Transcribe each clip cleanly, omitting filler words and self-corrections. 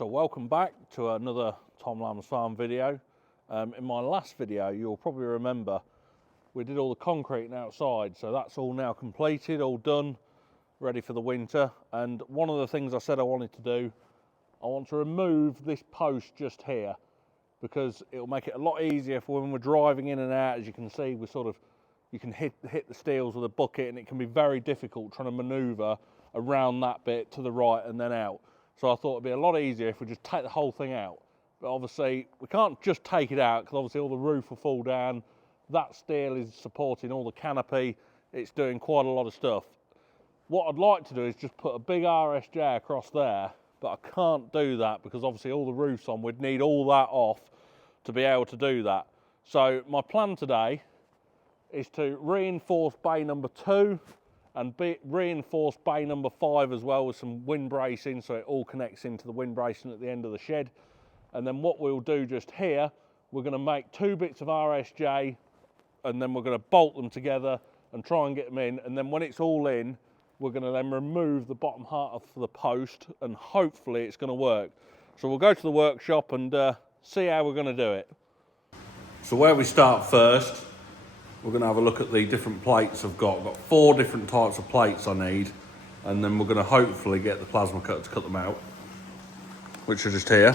So welcome back to another Tom Lamb's Farm video. In my last video, you'll probably remember we did all the concreting outside, so that's all now completed, all done, ready for the winter. And one of the things I said I wanted to do, I want to remove this post just here, because it'll make it a lot easier for when we're driving in and out. As you can see, you can hit the steels with a bucket, and it can be very difficult trying to maneuver around that bit to the right and then out. So I thought it'd be a lot easier if we just take the whole thing out. But obviously we can't just take it out, because obviously all the roof will fall down. That steel is supporting all the canopy. It's doing quite a lot of stuff. What I'd like to do is just put a big rsj across there, but I can't do that because obviously all the roof's on. We'd need all that off to be able to do that. So my plan today is to reinforce bay number 2 and reinforce bay number 5 as well with some wind bracing, so it all connects into the wind bracing at the end of the shed. And then what we'll do just here, we're going to make 2 bits of RSJ, and then we're going to bolt them together and try and get them in. And then when it's all in, we're going to then remove the bottom half of the post, and hopefully it's going to work. So we'll go to the workshop and see how we're going to do it. So where we start first, we're going to have a look at the different plates I've got. I've got 4 different types of plates I need, and then we're going to hopefully get the plasma cutter to cut them out, which are just here.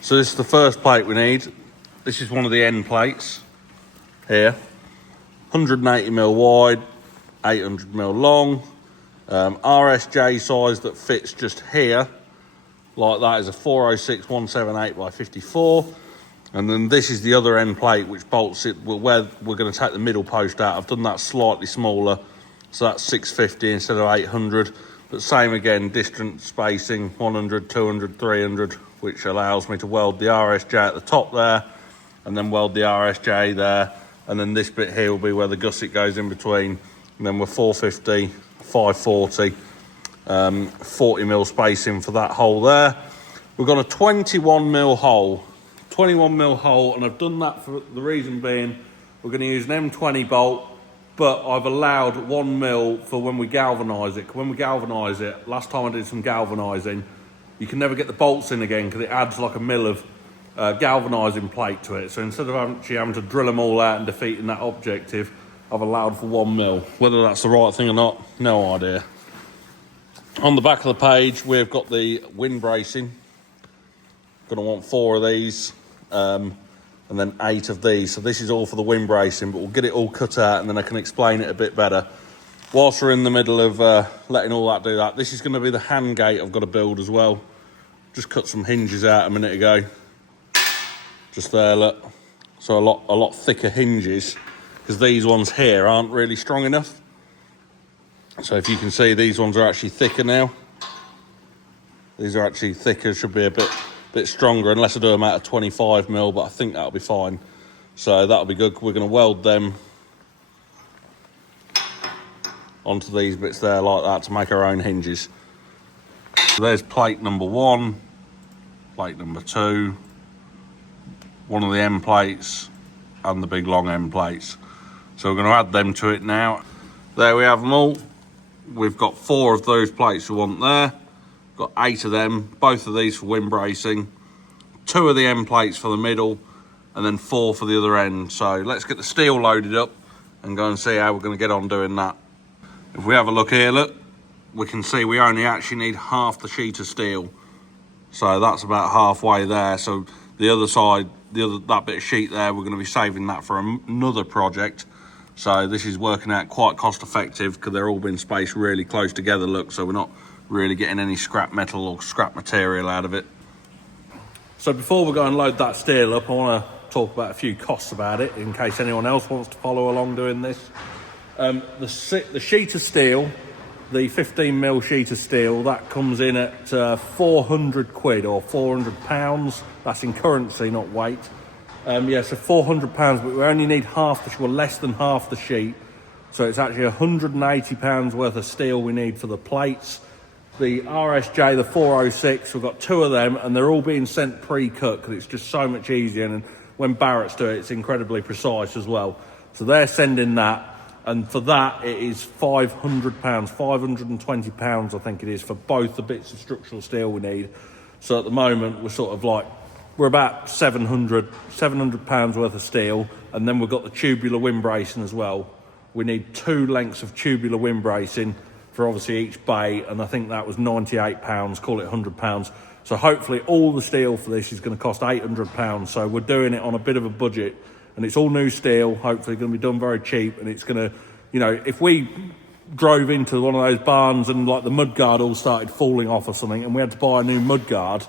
So this is the first plate we need. This is one of the end plates here, 180mm wide, 800mm long, RSJ size that fits just here, like that, is a 406 178 by 54. And then this is the other end plate, which bolts it where we're going to take the middle post out. I've done that slightly smaller, so that's 650 instead of 800. But same again, distance spacing, 100, 200, 300, which allows me to weld the RSJ at the top there, and then weld the RSJ there. And then this bit here will be where the gusset goes in between. And then we're 450, 540, 40mm spacing for that hole there. We've got a 21mm hole. 21mm hole, and I've done that for the reason being we're going to use an M20 bolt, but I've allowed 1mm for when we galvanise it. When we galvanise it, last time I did some galvanising, you can never get the bolts in again because it adds like a mil of galvanising plate to it. So instead of actually having to drill them all out and defeating that objective, I've allowed for 1mm. Whether that's the right thing or not, no idea. On the back of the page, we've got the wind bracing. Going to want 4 of these. And then 8 of these. So this is all for the wind bracing, but we'll get it all cut out and then I can explain it a bit better. Whilst we're in the middle of letting all that do that, this is going to be the hand gate I've got to build as well. Just cut some hinges out a minute ago. Just there, look. So a lot thicker hinges, because these ones here aren't really strong enough. So if you can see, these ones are actually thicker now. These are actually thicker, should be a bit stronger, unless I do them out of 25mm, but I think that'll be fine. So that'll be good. We're going to weld them onto these bits there like that to make our own hinges. So there's plate number 1, plate number 2, one of the end plates, and the big long end plates. So we're going to add them to it now. There we have them all. We've got 4 of those plates we want there. Got 8 of them, both of these for wind bracing, 2 of the end plates for the middle, and then 4 for the other end. So let's get the steel loaded up and go and see how we're going to get on doing that. If we have a look here, look, we can see we only actually need half the sheet of steel. So that's about halfway there. So the other side, that bit of sheet there, we're going to be saving that for another project. So this is working out quite cost effective because they're all being spaced really close together, look, so we're not really getting any scrap metal or scrap material out of it. So before we go and load that steel up, I want to talk about a few costs about it in case anyone else wants to follow along doing this. The sheet of steel, the 15mm sheet of steel, that comes in at 400 quid or 400 pounds. That's in currency, not weight. Yeah, so 400 pounds, but we only need less than half the sheet. So it's actually 180 pounds worth of steel we need for the plates. The RSJ, the 406, we've got 2 of them, and they're all being sent pre-cut because it's just so much easier, and when Barrett's do it, it's incredibly precise as well. So they're sending that, and for that it is £500, £520 I think it is, for both the bits of structural steel we need. So at the moment, we're sort of like, we're about £700 worth of steel, and then we've got the tubular wind bracing as well. We need 2 lengths of tubular wind bracing for obviously each bay, and I think that was £98, call it £100. So hopefully all the steel for this is going to cost £800. So we're doing it on a bit of a budget, and it's all new steel, hopefully going to be done very cheap, and it's going to, you know, if we drove into one of those barns and like the mudguard all started falling off or something and we had to buy a new mudguard,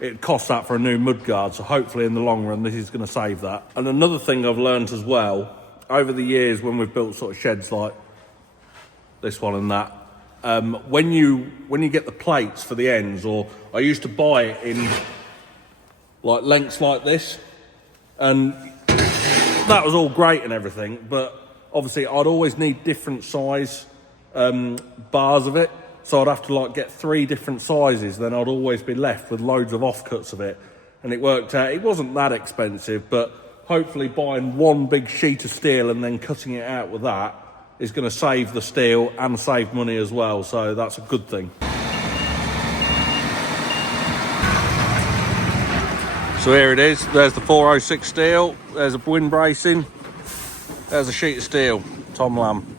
it costs that for a new mudguard. So hopefully in the long run this is going to save that. And another thing I've learned as well over the years when we've built sort of sheds like this one and that, when you get the plates for the ends, or I used to buy it in like lengths like this, and that was all great and everything, but obviously I'd always need different size bars of it, so I'd have to like get 3 different sizes, then I'd always be left with loads of offcuts of it. And it worked out, it wasn't that expensive, but hopefully buying one big sheet of steel and then cutting it out with that is going to save the steel and save money as well, so that's a good thing. So here it is, there's the 406 steel, there's a wind bracing, there's a sheet of steel, Tom Lamb.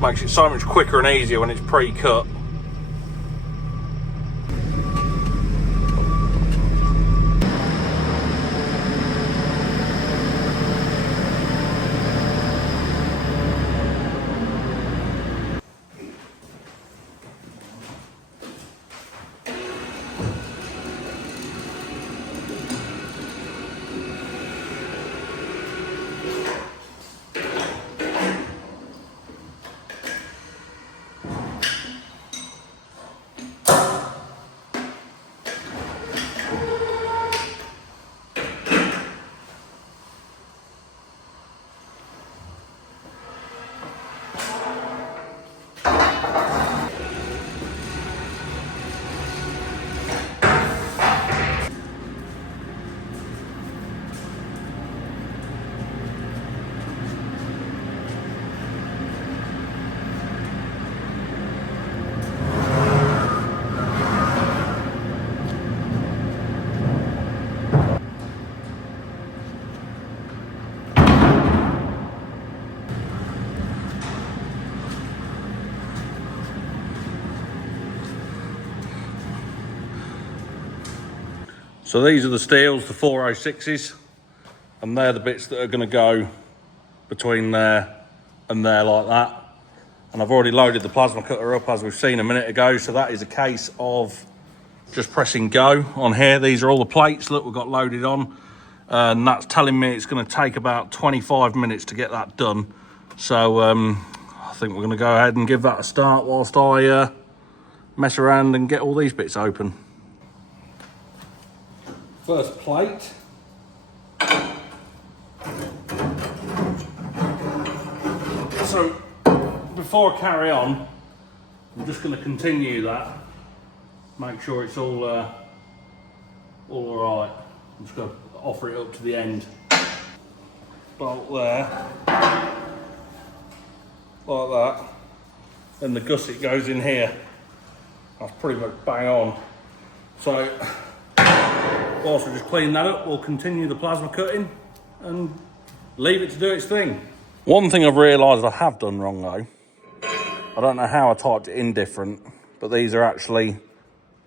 Makes it so much quicker and easier when it's pre-cut. So these are the steels, the 406s, and they're the bits that are going to go between there and there like that. And I've already loaded the plasma cutter up as we've seen a minute ago, so that is a case of just pressing go on here. These are all the plates, look, we've got loaded on, and that's telling me it's going to take about 25 minutes to get that done. So I think we're going to go ahead and give that a start whilst I mess around and get all these bits open. First plate. So before I carry on, I'm just going to continue that, make sure it's all right. I'm just going to offer it up to the end. Bolt there, like that, and the gusset goes in here. That's pretty much bang on. So whilst we just clean that up, we'll continue the plasma cutting and leave it to do its thing. One thing I've realised I have done wrong though, I don't know how I typed it in different, but these are actually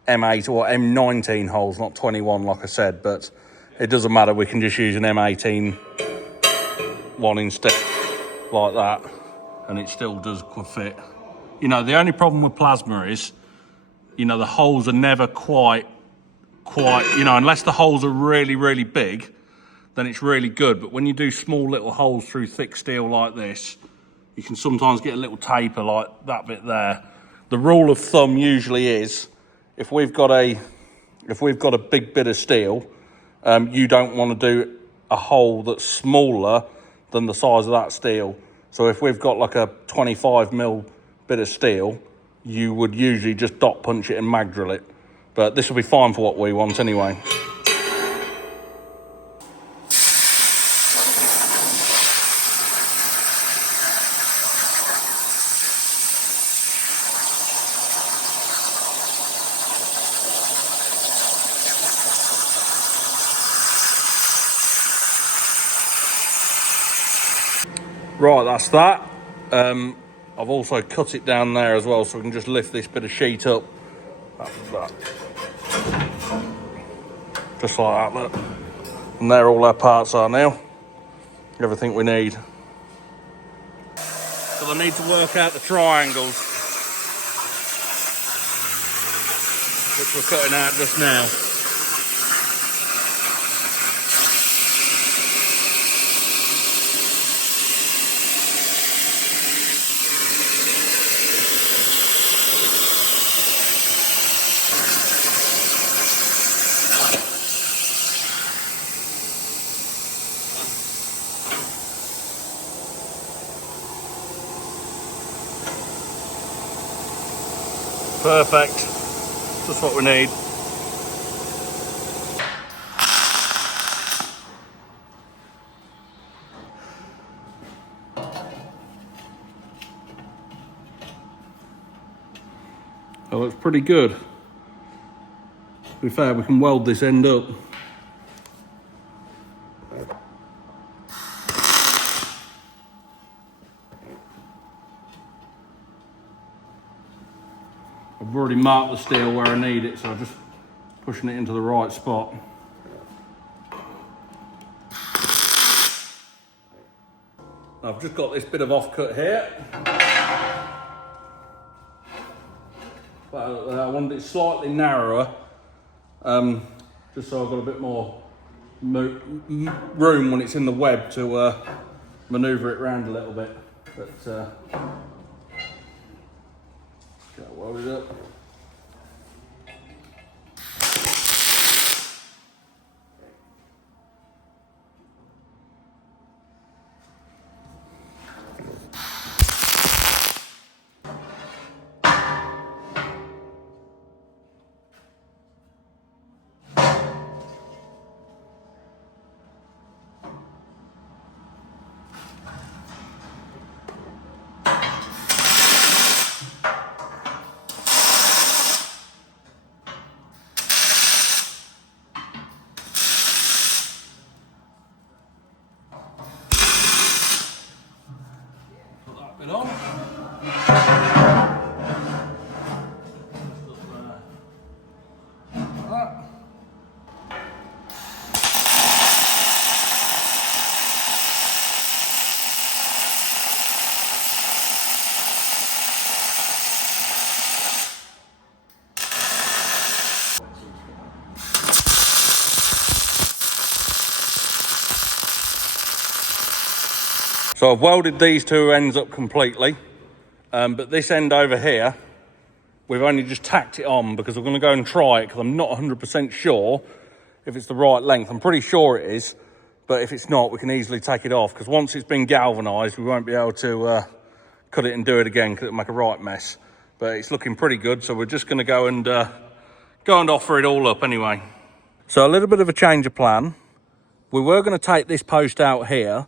M8 or M19 holes, not 21 like I said, but it doesn't matter, we can just use an M18 one instead, like that, and it still does fit. You know, the only problem with plasma is, you know, the holes are never quite, you know, unless the holes are really, really big, then it's really good. But when you do small little holes through thick steel like this, you can sometimes get a little taper like that bit there. The rule of thumb usually is, if we've got a big bit of steel, you don't want to do a hole that's smaller than the size of that steel. So if we've got like a 25mm bit of steel, you would usually just dot punch it and mag drill it. But this will be fine for what we want anyway. Right, that's that. I've also cut it down there as well, so we can just lift this bit of sheet up. That. Just like that, look. And there all our parts are now. Everything we need. So I need to work out the triangles, which we're cutting out just now. Perfect, just what we need. That looks pretty good. To be fair, we can weld this end up. I've already marked the steel where I need it, so I'm just pushing it into the right spot. I've just got this bit of offcut here. But I wanted it slightly narrower, just so I've got a bit more room when it's in the web to manoeuvre it around a little bit. But get it welded up. Bit on. So I've welded these two ends up completely, but this end over here, we've only just tacked it on because we're going to go and try it because I'm not 100% sure if it's the right length. I'm pretty sure it is, but if it's not, we can easily take it off because once it's been galvanised, we won't be able to cut it and do it again because it'll make a right mess. But it's looking pretty good, so we're just going to go and offer it all up anyway. So a little bit of a change of plan. We were going to take this post out here,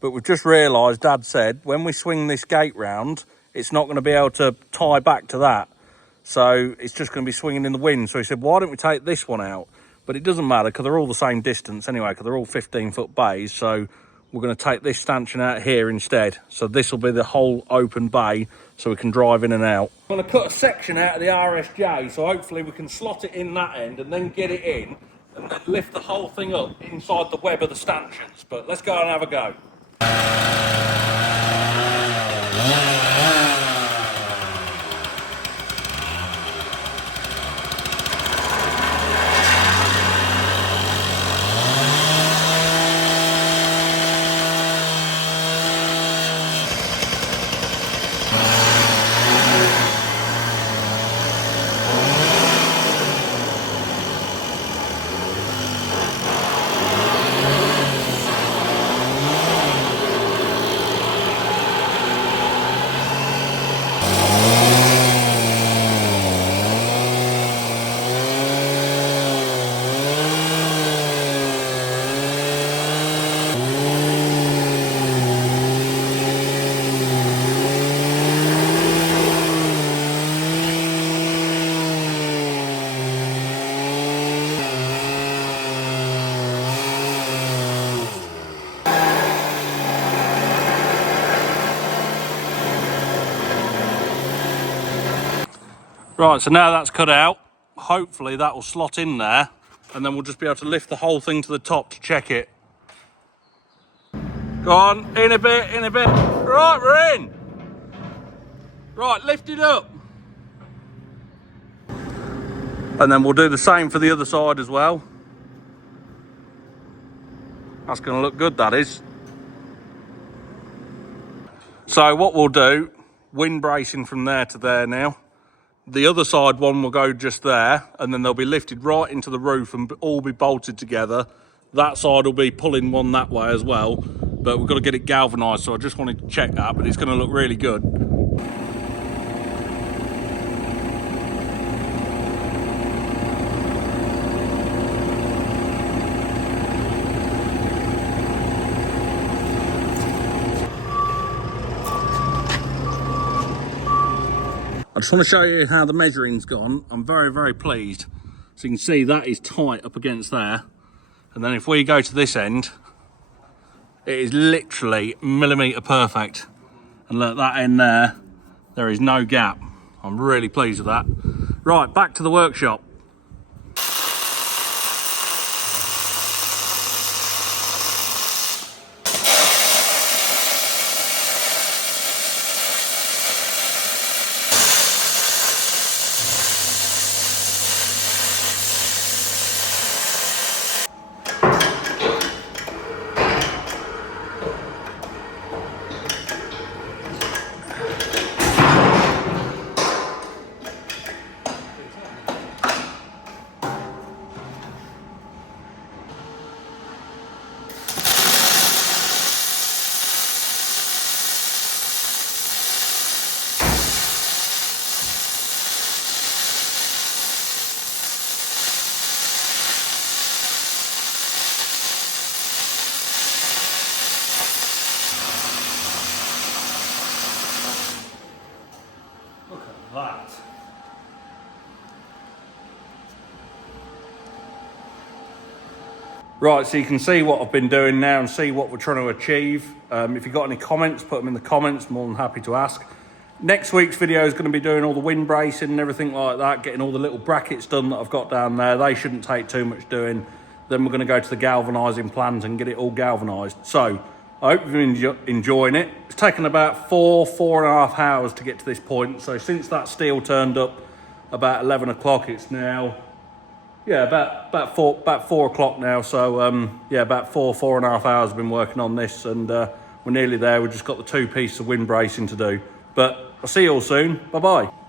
but we've just realised, Dad said, when we swing this gate round, it's not going to be able to tie back to that. So it's just going to be swinging in the wind. So he said, why don't we take this one out? But it doesn't matter because they're all the same distance anyway, because they're all 15-foot bays. So we're going to take this stanchion out here instead. So this will be the whole open bay so we can drive in and out. I'm going to cut a section out of the rsj, so hopefully we can slot it in that end and then get it in and then lift the whole thing up inside the web of the stanchions. But let's go and have a go. Right, so now that's cut out, hopefully that will slot in there, and then we'll just be able to lift the whole thing to the top to check it. Go on, in a bit, in a bit. Right, we're in. Right, lift it up. And then we'll do the same for the other side as well. That's going to look good, that is. So what we'll do, wind bracing from there to there now. The other side one will go just there, and then they'll be lifted right into the roof and all be bolted together. That side will be pulling one that way as well, but we've got to get it galvanised, so I just wanted to check that, but it's going to look really good. I just want to show you how the measuring's gone. I'm very, very pleased. So you can see that is tight up against there. And then if we go to this end, it is literally millimetre perfect. And look, that end there, there is no gap. I'm really pleased with that. Right, back to the workshop. That. Right, so you can see what I've been doing now and see what we're trying to achieve. If you've got any comments, put them in the comments, more than happy to ask. Next week's video is going to be doing all the wind bracing and everything like that, getting all the little brackets done that I've got down there. They shouldn't take too much doing. Then we're going to go to the galvanising plant and get it all galvanised. So I hope you're enjoying it. It's taken about 4.5 hours to get to this point. So since that steel turned up about 11 o'clock, it's now, yeah, about 4 o'clock now. So yeah, about 4.5 hours I've been working on this, and we're nearly there. We've just got the 2 pieces of wind bracing to do. But I'll see you all soon. Bye-bye.